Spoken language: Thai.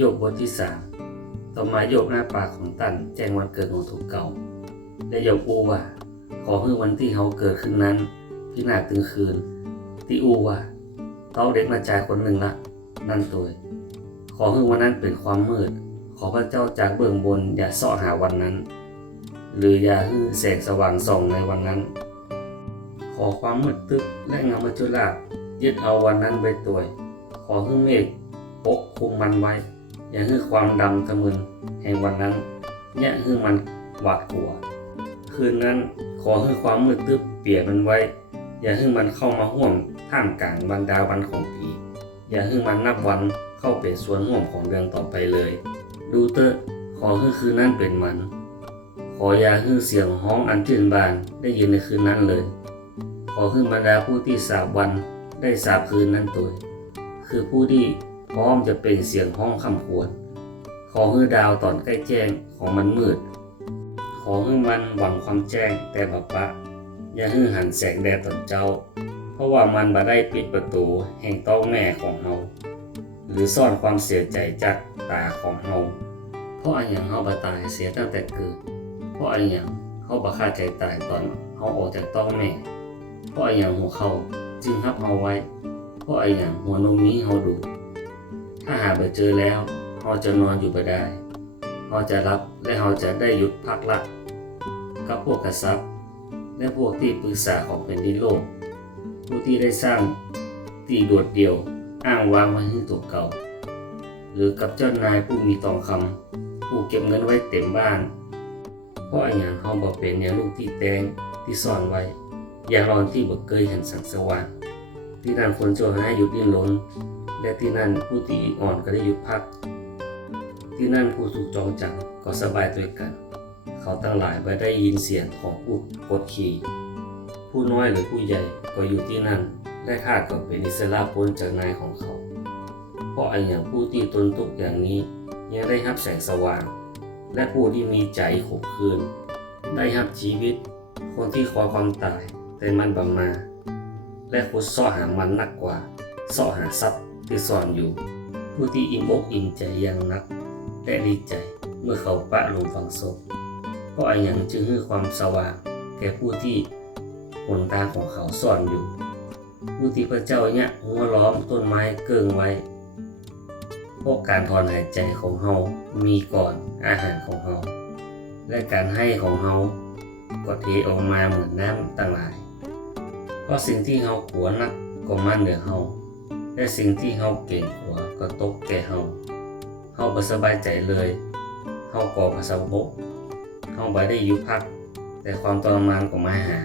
โยบบทที่3ต่อมาโยบอ้าปากของตันแจ้งวันเกิดของถูกเก่าและโยบอูว่าขอให้วันที่เขาเกิดขึ้นนั้นพินาศถึงคืนที่อูว่าเต้าเด็กมาจ่ายคนหนึ่งละนั่นตัวขอให้วันนั้นเป็นความมืดขอพระเจ้าจากเบื้องบนอย่าเสาะหาวันนั้นหรืออย่าให้แสงสว่างส่องในวันนั้นขอความมืดตึ๊บและเงามัจจุราชยึดเอาวันนั้นไว้ตัวขอให้เมฆปกคลุมมันไว้อย่าให้ความดำทะมึนแห่งวันนั้นอย่าให้มันหวาดกลัวคืนนั้นขอให้ความมืดตึ๊บเปี่ยมันไว้อย่าให้มันเข้ามาห่วงท่ามกลางบรรดาวันของปีอย่าให้มันนับวันเข้าเป็นส่วนร่วมของเดือนต่อไปเลยดูเตอร์ขอให้คืนนั้นเป็นมันขออย่าให้เสียงฮ้องอันชื่นบานได้ยินในคืนนั้นเลยขอให้บรรดาผู้ที่สาบวันได้สาบคืนนั้นตัวคือผู้ที่พร้อมจะเป็นเสียงฮ้องคำควรขอให้ดาวตอนใกล้แจ้งของมันมืดขอให้มันหวังความแจ้งแต่บับปะอย่าให้หันแสงแดดต่อเจ้าเพราะว่ามันบ่ได้ปิดประตูแห่งต้องแม่ของเฮาหรือซ่อนความเสียใจจากตาของเฮาเพราะอันอย่างเฮาบ่ตายเสียตั้งแต่เกิดเพราะอันอย่างเฮาบ่ฆ่าใจตายตอนเฮาออกจากต้องแม่เพราะอันอย่างหัวเขาจึงรับเฮาไว้เพราะอันอย่างหัวนมนี้เฮาดูถ้าหาบ่เจอแล้วเฮาจะนอนอยู่บ่ได้เฮาจะรับและเฮาจะได้หยุดพักละกับพวกกษัตริย์และพวกที่ปรึกษาของแผ่นดินโลกผู้ที่ได้สร้างที่โดดเดี่ยวอ้างวางไว้ให้ตัวเก่าหรือกับเจ้านายผู้มีทองคำผู้เก็บเงินไว้เต็มบ้านเพราะอย่างเฮาบ่เป็นอย่างลูกที่แตงที่ซ่อนไว้อย่างรอนที่บ่เคยเห็นแสงสว่างที่นั่นคนชั่วให้หยุดดิ้นรนและที่นั่นผู้ที่อ่อนก็ได้หยุดพักที่นั่นผู้ถูกจองจำก็สบายด้วยกันเขาทั้งหลายบ่ได้ยินเสียงของผู้กดขี่ผู้น้อยหรือผู้ใหญ่ก็อยู่ที่นั่นและข้าก็เป็นอิสระพ้นจากนายของเขาเพราะอย่างผู้ที่ตนทุกข์อย่างนี้ยังได้รับแสงสว่างและผู้ที่มีใจขบคืนได้รับชีวิตคนที่ขอความตายแต่มันบ่มาและคนซ่อหามันนักกว่าซ่อหาทรัพย์ที่ซ่อนอยู่ผู้ที่อิ่มอกอิ่มใจอย่างนักและดีใจเมื่อเขาปะลงฝังศพเพราะอย่างจึงให้ความสว่างแก่ผู้ที่หนทางของเขาซ่อนอยู่ผู้ที่พระเจ้าเนี่ยหัวล้อมต้นไม้เกิ่งไว้เพราะการถอนหายใจของเฮามีก่อนอาหารของเฮาและการให้ของเฮาก็เทออกมาเหมือนน้ำต่างหลายเพราะสิ่งที่เฮากลัวนักก็มาเหนือเฮาและสิ่งที่เฮาเก่งกลัวก็ตกแก่เฮาบ่สบายใจเลยเฮาก่อประสบเฮาบ่ได้อยู่พักแต่ความทรมานก็มาหา